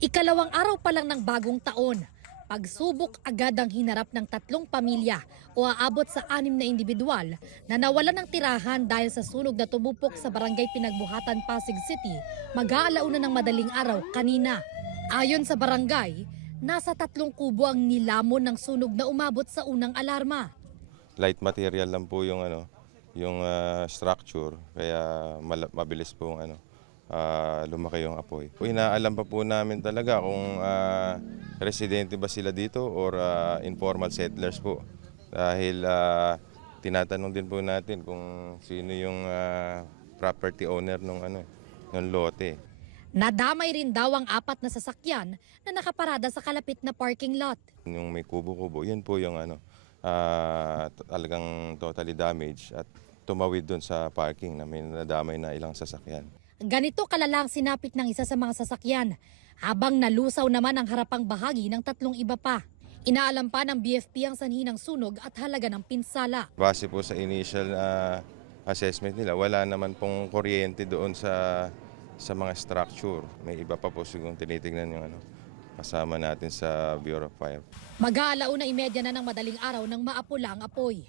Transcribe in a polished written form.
Ikalawang araw pa lang ng bagong taon, pagsubok agad ang hinarap ng 3 pamilya o aabot sa 6 na individual na nawalan ng tirahan dahil sa sunog na tumupok sa barangay Pinagbuhatan, Pasig City mag-aalauna ng madaling araw kanina. Ayon sa barangay, nasa 3 kubo ang nilamon ng sunog na umabot sa unang alarma. Light material lang po yung structure, kaya mabilis po lumaki yung apoy. Inaalam pa po namin talaga kung residente ba sila dito or informal settlers po. Dahil tinatanong din po natin kung sino yung property owner ng lote. Nadamay rin daw ang 4 na sasakyan na nakaparada sa kalapit na parking lot. Yung may kubo-kubo, yun po yung talagang totally damaged at tumawid doon sa parking na may nadamay na ilang sasakyan. Ganito kalalang sinapit ng isa sa mga sasakyan, habang nalusaw naman ang harapang bahagi ng 3 iba pa. Inaalam pa ng BFP ang sanhi ng sunog at halaga ng pinsala. Base po sa initial assessment nila, wala naman pong kuryente doon sa mga structure. May iba pa po sigurong tinitingnan yung kasama natin sa Bureau of Fire. Mag-aalauna 30 na ng madaling araw nang maapula ang apoy.